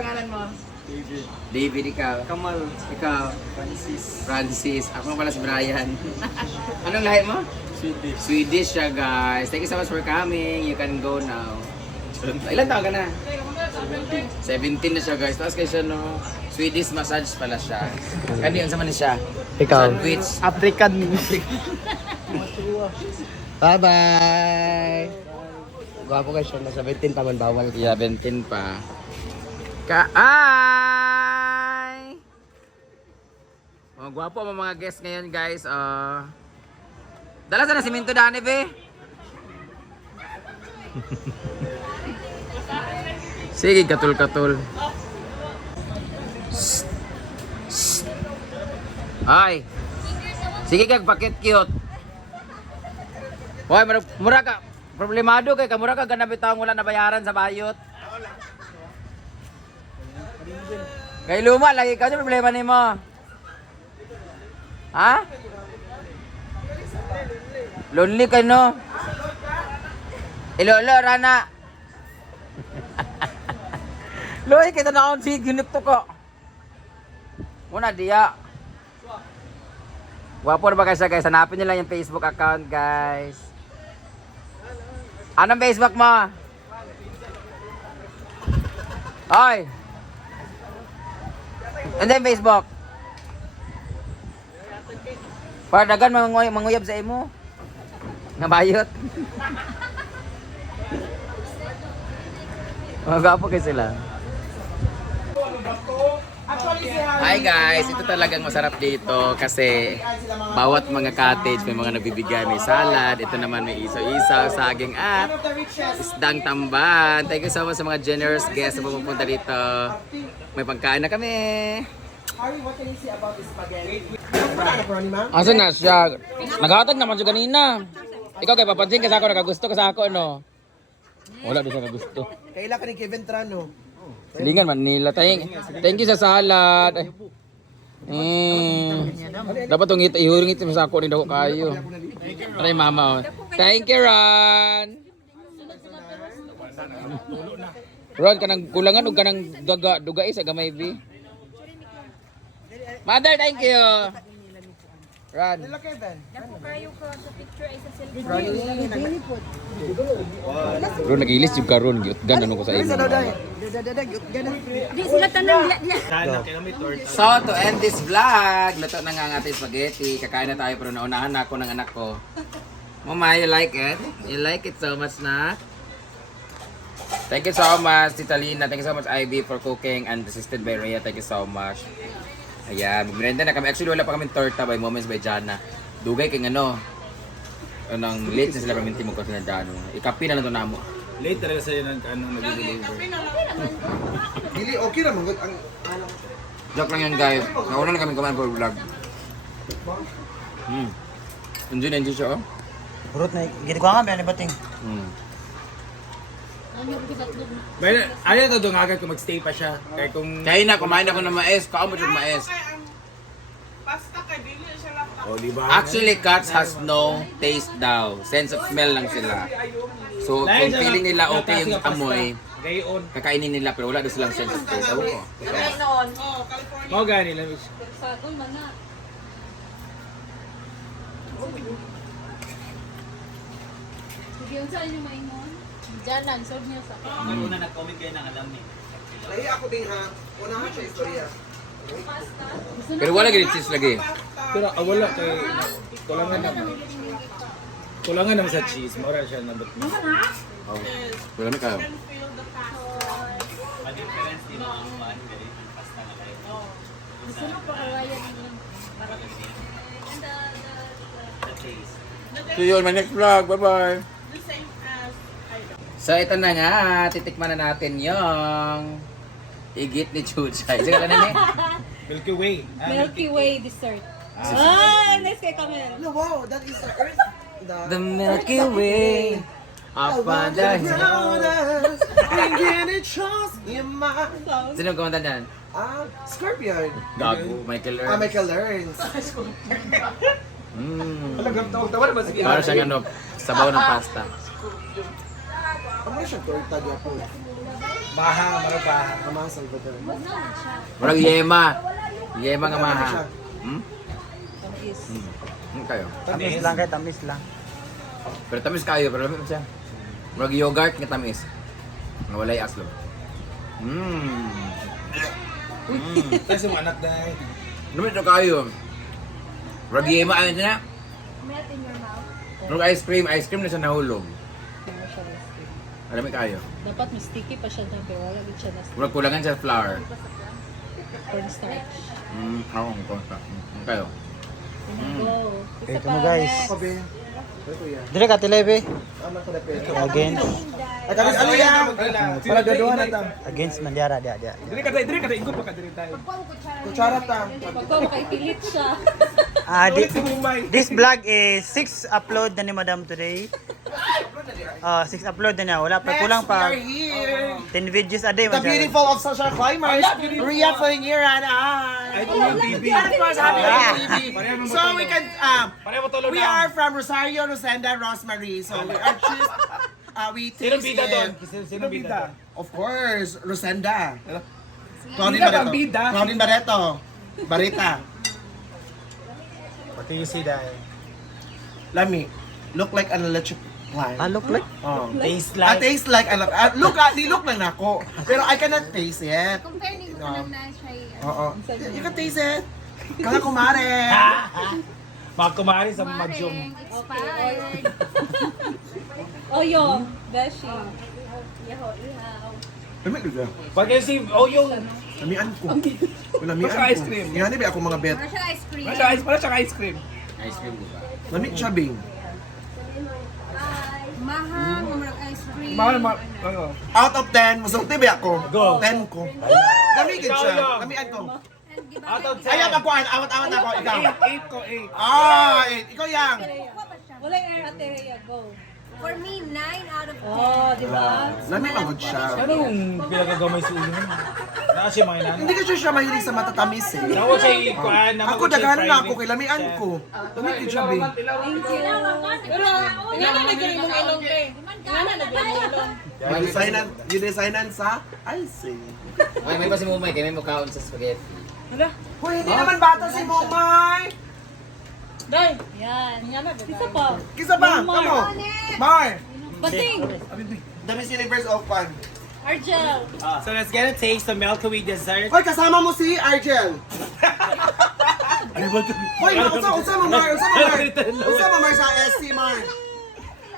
pangalan mo? David. David, ikaw. Kamal. Ikaw. Francis. Francis. Ako pala si Brian. Anong lahi mo? Swedish. Swedish siya, guys. Thank you so much for coming. You can go now. Ilan taon ka na? 17 na siya, guys. Tapos kayo siya, no? Swedish massage pala siya. Ano yun? Sama na siya? Ikaw. Sandwich. African music. Bye-bye! Gwapo ka siya. Nasa 17 pa man bawal. Yeah, 17 pa. Kaay! Oh, gwapo ang mga guests ngayon, guys. Dala sa nasiminto daan, be. Sige, katul-katul. Ay. Sige kag pakit cute. Hoy, mura ka. Problemado kay kamura ka ganang bitaw wala nabayaran sa bayot. Kay luma lagi ka problema nimo. Ha? Lonely ka no? Ilolo rana. Loy kita na on si ginip to ko. Muna dia. Wapo na ba kayo guys? Hanapin nyo lang yung Facebook account guys. Anong Facebook mo? Oy! Ano yung Facebook? Para dagan manguyab sa imo. Nga bayot. Magapo kayo sila. Hi guys, ito talagang masarap dito kasi bawat mga cottage may mga nabibigay, may salad, ito naman may isaw-isaw, saging at isdang tamban. Thank you so much sa mga generous guests na pupunta dito. May pagkain na kami. Harry, what can you say about this spaghetti? Asan na siya? Naghatag naman siya kanina. Ikaw kay papansin kasi ako nakagusto kasi ako no. Wala din siya nakagusto. Kaila ka ni Kevin Trano. Silingan man nila. Thank you sa salad. Dapat itong ihurong ito sa ako rin ako kayo. Aray mama. Thank you Ron. Ron, kanang kulangan o kanang duga isa gamay bi. Mother, thank you. Ron. Napo kayo ko sa picture ay sa cellphone. Ron, nag-ilis yung karon. Giutgan ano ko sa imo. Di sila tanan dia. So, to end this vlog, luto na nga ang ating spaghetti. Kakain na tayo pero naunahan na ako ng anak ko. Mama, you like it? You like it so much na? Thank you so much, Tita Lina. Thank you so much, Ivy, for cooking and assisted by Rhea. Thank you so much. Ayan, magmerenda na kami. Actually, wala pa kami torta by Moments by Jana. Dugay kay ano, nang late na sila paminti mo kasi na Jano. Ikapi na lang ito na mo. Late talaga sa'yo ng nag-deliver. Dili, okay naman. Ang Joke lang yan guys. Nauna na kami kumain for vlog. Enjoy siya oh. Burot na, gini ko nga, may bating. Ayaw na doon agad kung magstay pa siya. Kaya kung... Kaya na, kumain ako ng mais. Kaamo siya mais. Pasta kay dili siya lang. Oh, di ba? Actually, cats has no taste daw. Sense of smell lang sila. So, kung feeling nila okay yung amoy, Gayon. kakainin nila pero wala daw silang sense of taste. Ewan ko. Oh, California. Mo gani lang. Sagol man na. Sige, unsa inyo maingon? Jalan, sob niya sa. Una nag-comment kayo ng alam ni. Lahi ako din ha. Unahan siya istorya. Pero wala ganit cheese lagi. Pero wala kay kulangan naman. Kulangan naman sa cheese. Mura siya nabot. Oh, wala na ka. Feel the pasta. Gusto na pa kawaya ninyo. See you on my next vlog. Bye-bye. The same as I don't. So, ito na nga. Titikman na natin yung igit ni Chuchay. Sige ka na Milky Way. Milky Way dessert. Ah, nice kay Kamel. No, wow, that is the earth. The Milky Way. Up on the hill. And get it trust in my... Sino kumanta niyan? Scorpion. Gago, Michael Earns. Michael Learns. Talagang tawa naman sige. Para siyang ano, sabaw ng pasta. Ano siya torta niya po? Maha, marapa. Kamang Salvador. Murag yema. Yema nga maha. Hmm? Tamis. Kayo. Tamis lang kay tamis lang. Pero tamis kayo, pero lamig siya. Murag yogurt nga tamis. Nga walay aslo. Kasi mo anak dahil. Lumit na kayo. Murag yema ano na. Melt in your mouth. Murag ice cream na siya nahulog. Alam kayo. Dapat may sticky pa siya doon, pero wala din siya na Murag kulangan siya flour. cornstarch. Ako ko. Kayo. Go. Isa Ito pa, mo, guys. next. Dire ka tilebe. Against Ano yan? Para gaduhan na tam. against Mandiara dia. Dili ka tayo, ingot pa ka dili tayo. Kutsara ta. Pagka makaipilit siya. Ulit si Mumay. This vlog is 6 upload na ni Madam today. 6 upload na niya. Wala pa kulang pa 10 videos a day. The beautiful of social climbers, Ria Fuengira and Ay, BB. So we can, Pareho mo tulog we are from Rosario, Rosenda, Rosemary. So we are choose, we Sino taste bida doon? it. Sino bida? Of course, Rosenda. Claudine Bida bang Barreto. bida? Claudine Barreto. Barita. What do you see dai? Let me look like an electric plant. Look like. Taste I taste like an look lang ako. Pero I cannot taste it. Compare ni mo No. ng na-try. Oo. You can taste it. Kala kumare. Mga kumari sa Maring, Madyong. expired. Oh, yo. Beshi. Ihaw. Lami ka. Pag si yung Lamian ko. Lamian Basta ko. ice cream. Yan ba ako mga bet. Para siya ice cream. para siya ice cream. Ice cream di ba? Lami siya bing. Mahang, umarang ice cream. Ano? Out of 10, musulti ba ako? Go. 10 ko. Lamigin siya. Ikaw, Yo. Lamian ko. Out of 10. Ayaw magkuhan. Awat-awat ako. Ikaw. 8 ko 8. Ah, 8. Ikaw yang. Wala yung air ate, Rhea. Go. For me, 9 out of 10. Oh, di ba? Lami magod siya. Anong pinagagamay sa ulo mo? Naa siya mga Hindi ka siya mahilig sa matatamis eh. Nawa siya ikuan. Ako daghan na ako kay lamian ko. Lamigin siya bing. Pero, nga na nag-ilong-ilong kay. Nga na nag-ilong-ilong. Gidesignan sa icing. May pa si Mumay, kaya may mukhaon sa spaghetti. Hoy, hindi naman bata si Momay. Day. Yan. Isa pa. Kisa ba? Kamo. Mar. Bating. The Miss Universe Open. Argel. So let's get a taste of Milky Way dessert. Hoy, kasama mo si Argel. Hoy, unsa mo Mar? Unsa mo Mar sa SC Mar?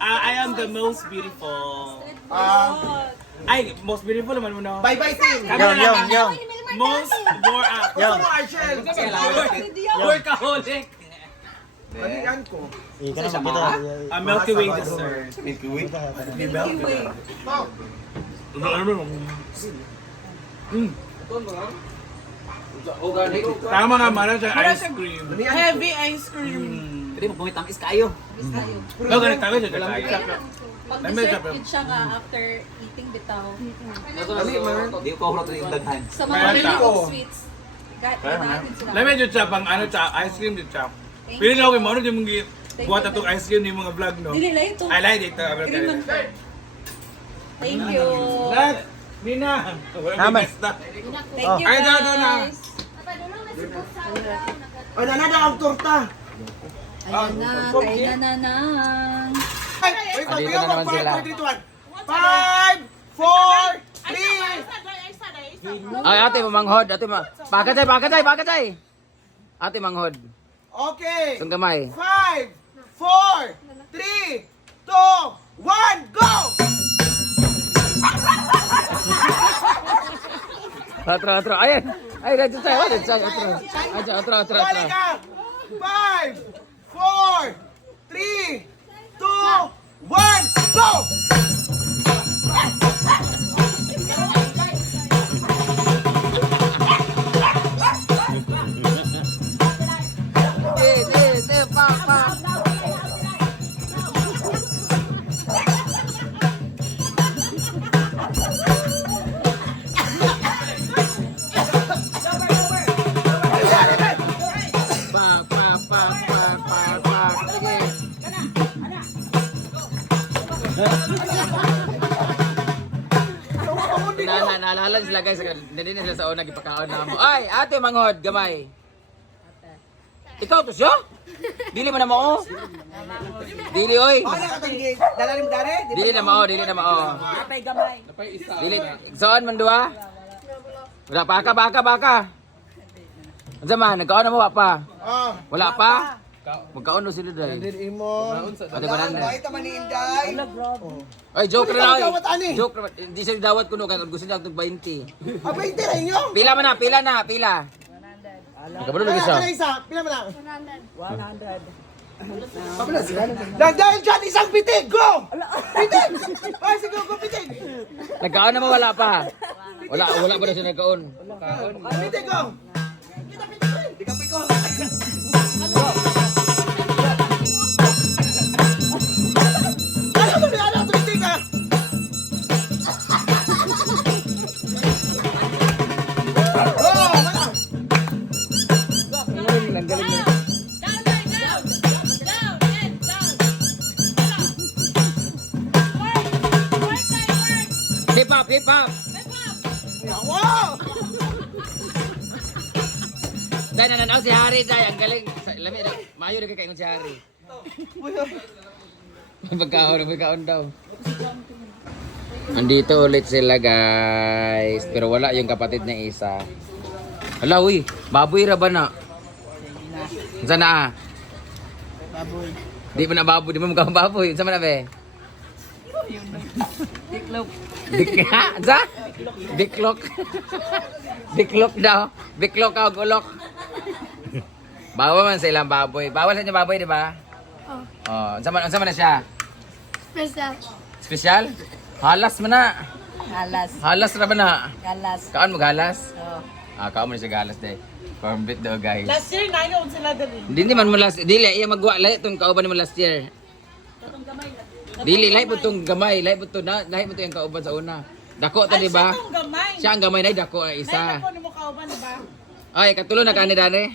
I am the most beautiful. Ay, most beautiful naman mo no. Bye-bye team. Yung. Most more Unsa mo Argel? workaholic. Lamian ko. Ika na makita. A Milky Way dessert. Tama nga mana siya ice cream. Heavy ice cream. Pwede mo kumitamis kayo. No, ganit tayo siya tayo. Pag Ay, may dessert kapal. yun siya nga after eating bitaw. Di ko hulot rin yung daghan. Sa mga Kaya really tao. sweets. Kahit natin sila. Lamin dyan siya pang ano siya, ice cream dyan siya. Pili na ako yung mga yung mga buhat na itong ice cream ng mga vlog no. Dili lang ito. I like it. Creaman. Thank you. Lahat, Nina. Naman. Thank you Ay, dado na. guys. O, nanada ang torta. Ayan na, kainan na nang. Ay, wait, Andito pagkayo na naman sila. 5, 4, 3. Ay, ate, mamanghod. Ate, pakatay. Ate, manghod. Okay. Itong kamay. 5, 4, 3, 2, 1, go! Atro. Ayan. Ay, dito tayo. Atro. Balik ka! 5, 4, 3, 2, 1, go! Naalala sila guys, hindi na sila sa una gipakaon na mo. Ay, ate manghod, gamay. Ikaw to siya? Dili man na mo. Dili oy. Dalalim dare. Dili na mao, dili na mao. Napay gamay. Dili. Saan man duha? Wala baka. Unsa man, nagkaon na mo wa pa? Oh. Wala pa? Magkaon no sila dai. Imo. Ate banan. Ay ta man ni Inday. Ay, joke na lang. Dawat ani. Joke na. Hindi siya dawat ko no kay gusto niya og 20. Abay tira inyo. Pila man na, pila. Kabalo lagi siya. Isa, pila man na? 100. Dahil dyan, isang pitig! Go! Pitig! Ay, sige, go, pitig! Nagkaon na mo wala pa. Wala pa na siya nagkaon. Pitig, go! Kita, pitig! Di ka piko! Ano, pitig ka! Oh, wala! Hip hop. Wow! Dahil nananaw si Harry, dahil ang galing. Lami, mayo na kakain si Harry. Pagkaon daw. Andito ulit sila guys. Pero wala yung kapatid na isa. Hala, uy. Baboy ra ba na? Saan na? Baboy. Di mo na baboy. Di mo mukhang baboy. Saan mo na be? Diklok. Diklok. Diklok daw. Diklok ka og ulok. Bawal man sa ilang baboy. Bawal sa inyo baboy, di ba? Oh. Saan man na siya? Special? Halas man na. Halas ra ba na? Kaan mo galas? Kaan mo na siya galas day. Permit daw guys. Last year, nayon sila dali. Hindi man mo last. Dili, iya magwa. Lahi itong kauban mo last year. Dili, lahi po itong gamay. Lahi po yung kauban sa una. Dako ta, di ba? Itong gamay. Siya ang gamay na, dako ang Nay, isa. ako ni mo kauban, di ba? Ay, katulo na kani dani?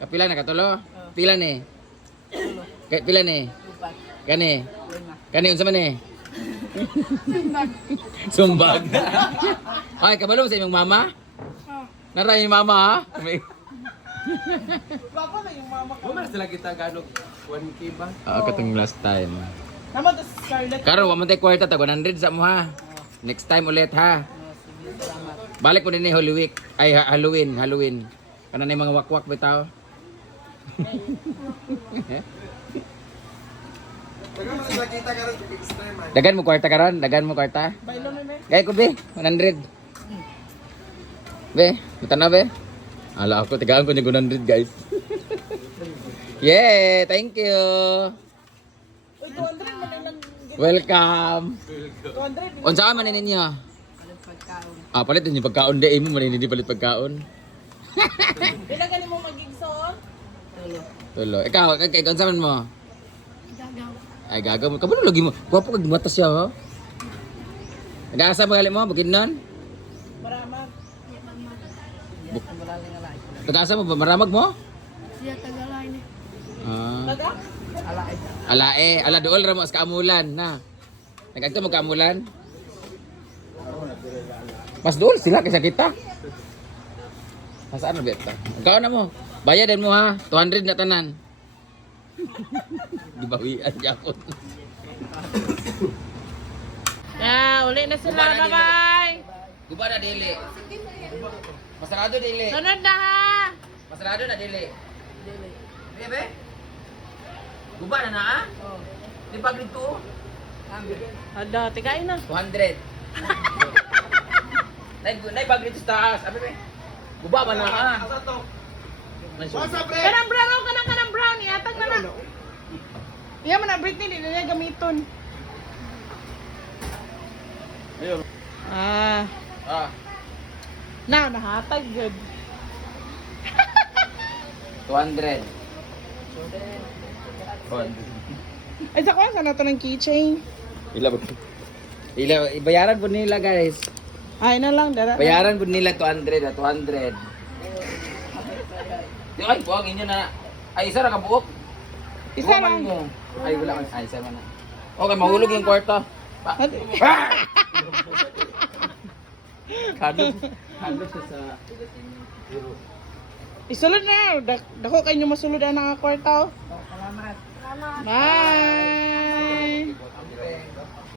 Kapila na katulo? Pila ni? Pila ni? Kani unsa man ni? Sumbag. Ay, kabalo sa imong mama? Nara yung mama ha? Bako na yung mama ko. Katong last time. Naman to Scarlett. Karon wa man tay kwarta ta 100 sa mo ha. Next time ulit ha. Balik mo din ni Holy Week. Ay Halloween. Kana na yung mga wakwak bitaw. Dagan mo kwarta karon, Bailo na na. Gay ko be, 100. Be, tanaw be. Ala ako tigaan ko ni 100 guys. Yeah, thank you. Uy, 200 man lang. Welcome. 200. Unsa man ninyo? Palit din yung pagkaon de imo man hindi palit pagkaon. Ilan ganin mo magigsoon? Tulo. Ikaw, unsa man mo? Ay gagaw mo. Kabalo lagi mo. Gwapo kag mata siya ha. Nag-asa mo gali mo bukidnon? Maramag. Nag-asa mo ba maramag mo? Siya tagalay ni. Taga? Alae, ala duol ra mo sa kaamulan na. Nagagto mo kaamulan? Mas duol sila kaysa kita. Nasaan na beta? Ikaw na mo. Bayadan mo ha. 200 na tanan. Gibawian niya ako. Uli na sila. Bye-bye. Guba na dili. Masarado dili. Sunod na ha. Masarado na dili. Dili. Be? Guba na ha? Di pa dito. Ada, tigain na. 200. Nay bag dito sa taas. Abi be. Guba ba na ha? Asa to? Kanang brown. Iatag na na. Iya man na Britney, di na niya gamiton. Ayun. Nahatag good. 200. Ay, sa kwan, sana ito ng keychain. Bayaran po nila guys. Ay na lang, dara. Bayaran po nila 200 200. Ay, buwag inyo na. Ay, isa ra ka buok. Isa Buwag man lang. niyo. Ay, wala man. Ay, isa man na. Okay, mahulog yung kwarto. Kado siya sa... Isulod na. Dako kayo masulod ang mga kwarta. Salamat.